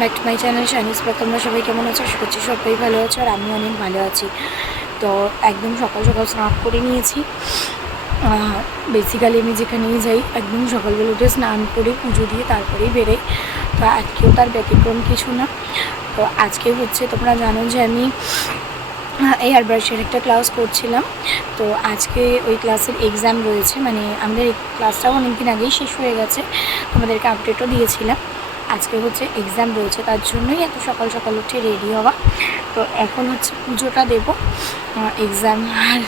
Back to my channel শাইনিস blog. তোমরা সবাই কেমন আছো? আশা করছি সবাই ভালো আছো, আর আমি অনেক ভালো আছি। তো একদম সকাল সকাল স্নান করে নিয়েছি। বেসিক্যালি আমি যেখানেই যাই একদম সকালবেলা উঠে স্নান করে পুজো দিয়ে তারপরেই বেরোই। তো আজকেও তার ব্যতিক্রম কিছু না। তো আজকে হচ্ছে, তোমরা জানো যে আমি এয়ার ব্রাশের একটা ক্লাস করছিলাম। তো আজকে ওই ক্লাসের এক্সাম রয়েছে, মানে আমাদের এই ক্লাসটাও অনেকদিন আগেই শেষ হয়ে গেছে, তোমাদেরকে আপডেটও দিয়েছিলাম। আজকে হচ্ছে এক্সাম রয়েছে, তার জন্যই এত সকাল সকাল উঠে রেডি হওয়া। তো এখন হচ্ছে পুজোটা দেবো, এক্সাম আর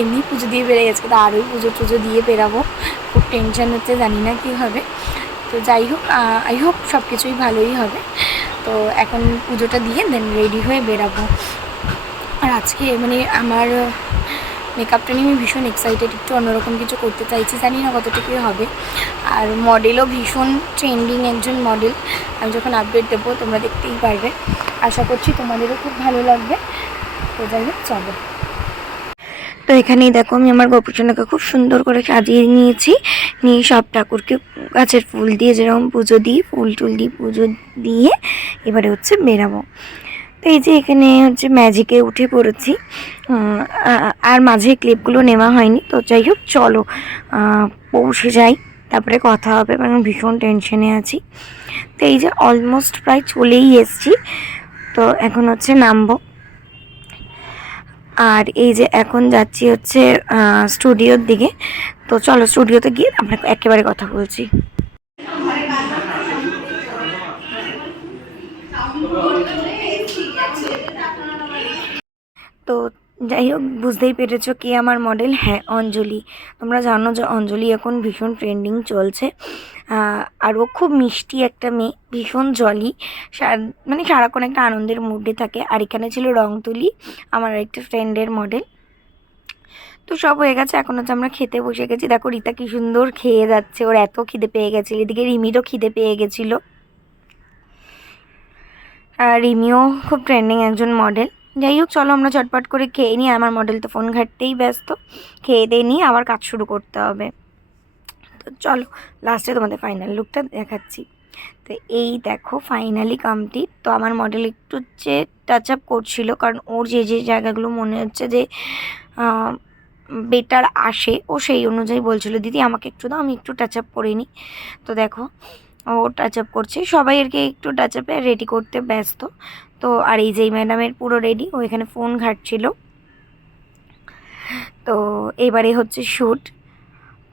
এমনি পুজো দিয়ে বেড়ে গেছে, তো আরোই পুজো দিয়ে বেরাবো। খুব টেনশান হচ্ছে, জানি না কী হবে। তো যাই হোক, আই হোপ সব কিছুই ভালোই হবে। তো এখন পুজোটা দিয়ে দেন রেডি হয়ে বেরাবো। আর আজকে মানে আমার মেকআপটা নিয়ে আমি ভীষণ এক্সাইটেড, একটু অন্যরকম কিছু করতে চাইছি, জানি না কতটুকুই হবে। আর মডেলও ভীষণ ট্রেন্ডিং একজন মডেল, আমি যখন আপডেট দেবো তোমরা দেখতেই পারবে। আশা করছি তোমাদেরও খুব ভালো লাগবে। তো যাই হোক, চলো। তো এখানেই দেখো আমি আমার গোপুসোনাকে খুব সুন্দর করে সাজিয়ে নিয়েছি, নিয়ে সব ঠাকুরকে গাছের ফুল দিয়ে যেরকম পুজো দিই, ফুল টুল দিয়ে পুজো দিয়ে এবারে হচ্ছে বেরাবো। তো এই যে এখানে হচ্ছে ম্যাজিকে উঠে পড়েছি, আর মাঝে ক্লিপগুলো নেওয়া হয়নি। তো যাই হোক, চলো পৌঁছে যাই, তারপরে কথা হবে, মানে ভীষণ টেনশনে আছি। তো এই যে অলমোস্ট প্রায় চলেই এসছি। তো এখন হচ্ছে নামবো, আর এই যে এখন যাচ্ছি হচ্ছে স্টুডিওর দিকে। তো চলো স্টুডিওতে গিয়ে আমরা একেবারে কথা বলছি। তো যাই হোক, বুঝতেই পেরেছো কে আমার মডেল। হ্যাঁ, অঞ্জলি। তোমরা জানো যে অঞ্জলি এখন ভীষণ ট্রেন্ডিং চলছে, আর ও খুব মিষ্টি একটা মেয়ে, ভীষণ জলি, মানে সারাক্ষণ একটা আনন্দের মুডে থাকে। আর এখানে ছিল রং তুলি, আমার একটা ফ্রেন্ডের মডেল। তো সব হয়ে গেছে, এখন হচ্ছে আমরা খেতে বসে গেছি। দেখো রিতা কি সুন্দর খেয়ে যাচ্ছে, ওর এত খিদে পেয়ে গেছিলো। এদিকে রিমিরও খিদে পেয়ে গেছিলো। আর রিমিও খুব ট্রেন্ডিং একজন মডেল। যাই হোক, চলো আমরা চটপট করে খেয়ে নিই। আমার মডেল তো ফোন ঘাঁটতেই ব্যস্ত, খেয়ে দিয়ে নিয়ে আবার কাজ শুরু করতে হবে। তো চলো লাস্টে তোমাদের ফাইনাল লুকটা দেখাচ্ছি। তো এই দেখো ফাইনালি কমপ্লিট। তো আমার মডেল একটু হচ্ছে টাচ আপ করছিল, কারণ ওর যে যে জায়গাগুলো মনে হচ্ছে যে বেটার আসে, ও সেই অনুযায়ী বলছিল দিদি আমাকে একটু দাও, আমি একটু টাচ আপ করে নিই। তো দেখো ও টাচ আপ করছে, সবাই আর কি একটু টাচ আপে রেডি করতে ব্যস্ত। তো আর এই যেই ম্যাডামের পুরো রেডি, ও এখানে ফোন ঘাঁটছিল। তো এবারে হচ্ছে শ্যুট।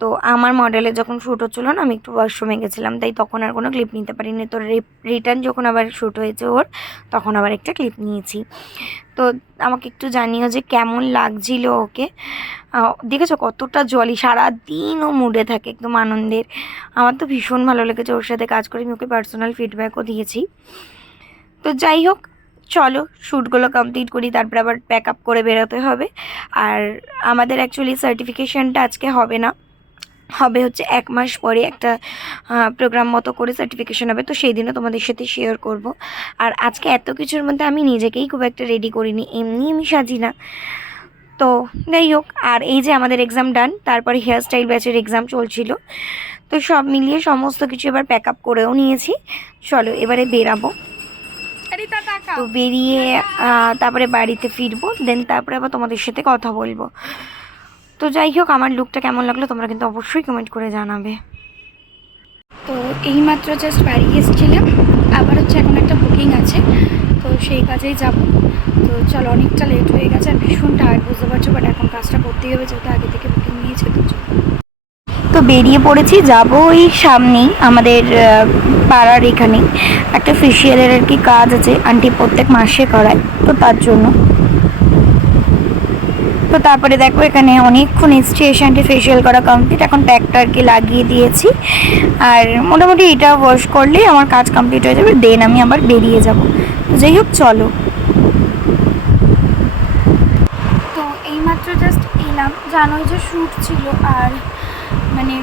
তো আমার মডেলে যখন শ্যুট হচ্ছিলো না, আমি একটু ওয়াশরুমে গেছিলাম, তাই তখন আর কোনো ক্লিপ নিতে পারিনি। তো রিটার্ন যখন আবার শ্যুট হয়েছে ওর, তখন আবার একটা ক্লিপ নিয়েছি। তো আমাকে একটু জানিও যে কেমন লাগছিল ওকে। দেখেছো কতটা জলি, সারাদিন ও মুডে থাকে একদম আনন্দের। আমার তো ভীষণ ভালো লেগেছে ওর সাথে কাজ করে, আমি ওকে পার্সোনাল ফিডব্যাকও দিয়েছি। তো যাই হোক, চলো শ্যুটগুলো কমপ্লিট করি, তারপরে আবার প্যাক আপ করে বেরোতে হবে। আর আমাদের অ্যাকচুয়ালি সার্টিফিকেশানটা আজকে হবে না, হবে হচ্ছে 1 মাস পরে একটা প্রোগ্রাম মতো করে সার্টিফিকেশান হবে। তো সেই দিনও তোমাদের সাথে শেয়ার করব। আর আজকে এত কিছুর মধ্যে আমি নিজেকেই খুব একটা রেডি করিনি, এমনি আমি সাজি না। তো যাই হোক, আর এই যে আমাদের এক্সাম ডান, তারপরে হেয়ার স্টাইল ব্যাচের এক্সাম চলছিল। তো সব মিলিয়ে সমস্ত কিছু এবার প্যাক আপ করেও নিয়েছি। চলো এবারে বেরাবো। তো বেরিয়ে তারপরে বাড়িতে ফিরবো, দেন তারপরে আবার তোমাদের সাথে কথা বলবো। তো যাই হোক, আমার লুকটা কেমন লাগলো তোমরা কিন্তু অবশ্যই কমেন্ট করে জানাবে। তো এইমাত্র জাস্ট বাড়ি এসেছিলাম, আবার হচ্ছে এখন একটা বুকিং আছে, তো সেই কাজেই যাব। তো চলো, অনেকটা লেট হয়ে গেছে আর ভীষণ টায়ার্ড, বুঝতে পারছো, বাট এখন কাজটা করতেই হবে যেহেতু আগে থেকে বুকিং নিয়েছে। তো বেরিয়ে পড়েছি, যাবো ওই সামনেই আমাদের পাড়ার এখানে একটা ফেসিয়ালের আর কি কাজ আছে, আন্টি প্রত্যেক মাসে করায়, তো তার জন্য। তো তারপরে দেখো এখানে অনেকক্ষণ এসছি, এসে আন্টি ফেসিয়াল করা কমপ্লিট, এখন প্যাকটা আর কি লাগিয়ে দিয়েছি। আর মোটামুটি এটা ওয়াশ করলেই আমার কাজ কমপ্লিট হয়ে যাবে, দেন আমি আবার বেরিয়ে যাব। তো যাই হোক চলো। তো এইমাত্র জাস্ট এলাম, জানোই যে শ্যুট ছিল, আর মানে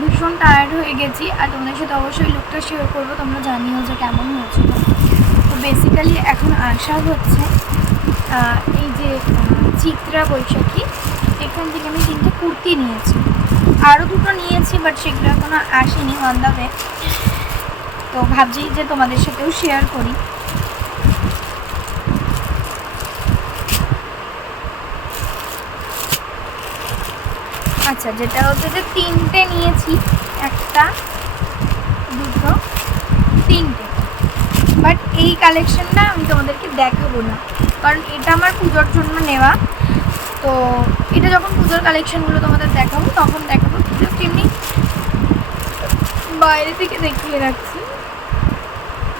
ভীষণ টায়ার্ড হয়ে গেছি। আর তোমাদের সাথে অবশ্যই লুকটা শেয়ার করবো, তোমরা জানিও যে কেমন হয়েছিল। তো বেসিক্যালি এখন আসা হচ্ছে এই যে চিত্রা বৈশাখী, এখান থেকে আমি 3টে কুর্তি নিয়েছি, আরও 2টো নিয়েছি, বাট সেগুলো এখনও আসেনি অন দ্য ওয়ে। তো তো ভাবছি যে তোমাদের সাথেও শেয়ার করি। আচ্ছা, যেটা হচ্ছে যে 3টে নিয়েছি, 1 2 3টে, বাট এই কালেকশনটা আমি তোমাদেরকে দেখাবো না, কারণ এটা আমার পুজোর জন্য নেওয়া। তো এটা যখন পুজোর কালেকশনগুলো তোমাদের দেখাবো তখন দেখাবো, জাস্ট এমনি বাইরে থেকে দেখিয়ে রাখছি।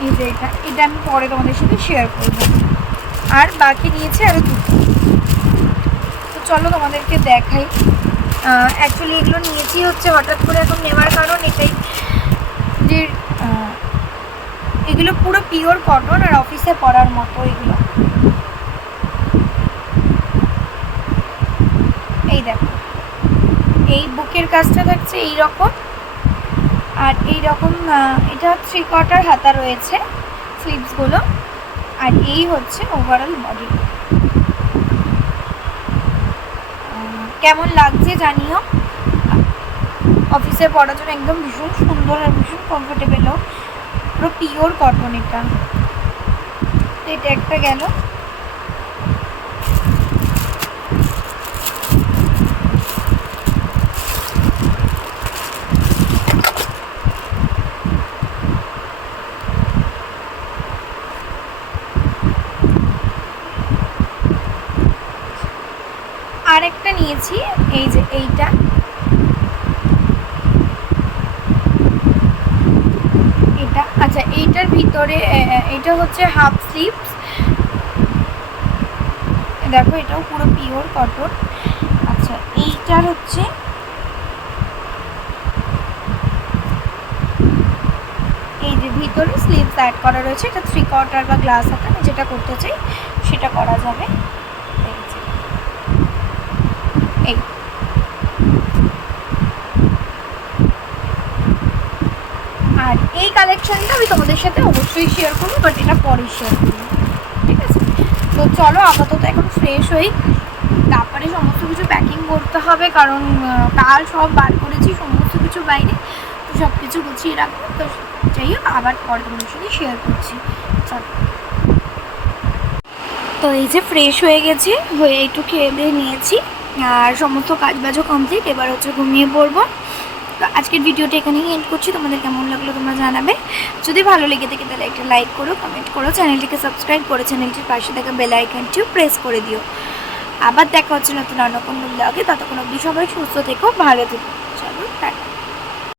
এই যে এটা আমি পরে তোমাদের সাথে শেয়ার করবো। আর বাকি নিয়েছি আরও 2টো। তো চলো তোমাদেরকে দেখাই। অ্যাকচুয়ালি এগুলো নিয়েছি হচ্ছে হঠাৎ করে এখন নেওয়ার কারণ এটাই যে এগুলো পুরো পিওর কটন আর অফিসে পরার মতো। এগুলো এই দেখো, এই বুকের কাজটা থাকছে এই রকম, আর এই রকম এটা 3/4 হাতা রয়েছে স্লিভসগুলো, আর এই হচ্ছে ওভারঅল বডি। কেমন লাগছে জানিও। অফিসে পরার জন্য একদম ভীষণ সুন্দর আর ভীষণ কমফোর্টেবলও, পুরো পিওর কটন এটা। এটা একটা গেল। আরেকটা নিয়েছি, এই যে এইটা, এটা আচ্ছা এইটার ভিতরে এটা হচ্ছে হাফ স্লিভস, দেখো এটাও পুরো পিওর কটন। আচ্ছা এইটার হচ্ছে এই যে ভিতরে স্লিভস অ্যাড করা রয়েছে, এটা 3/4 বা গ্লাস হাতা, আমি যেটা করতে চাই সেটা করা যাবে। এই আর এই কালেকশনটা আমি তোমাদের সাথে অবশ্যই শেয়ার করবো, বাট এটা পরে শেয়ার করবো, ঠিক আছে? তো চলো আপাতত এখন ফ্রেশ হই, তারপরে সমস্ত কিছু প্যাকিং করতে হবে, কারণ কাল সব বার করেছি সমস্ত কিছু বাইরে, তো সব কিছু গুছিয়ে রাখবো। তো যাই হোক, আবার পরে তোমাদের সাথে শেয়ার করছি। চলো। তো এই যে ফ্রেশ হয়ে গেছি, হয়ে একটু খেয়ে দিয়ে নিয়েছি, আর সমস্ত কাজবাজও কমপ্লিট, এবার হচ্ছে ঘুমিয়ে পড়বো। তো আজকের ভিডিওটা এখানেই এন্ড করছি। তোমাদের কেমন লাগলো তোমরা জানাবে। যদি ভালো লেগে থাকে তাহলে একটা লাইক করো, কমেন্ট করো, চ্যানেলটিকে সাবস্ক্রাইব করে চ্যানেলটির পাশে থাকা বেল আইকনটিও প্রেস করে দিও। আবার দেখা হচ্ছে নতুন অন্য কোনো ব্লগে। ততক্ষণ অবধি সবাই সুস্থ থেকো, ভালো থেকো। চলো টাটা।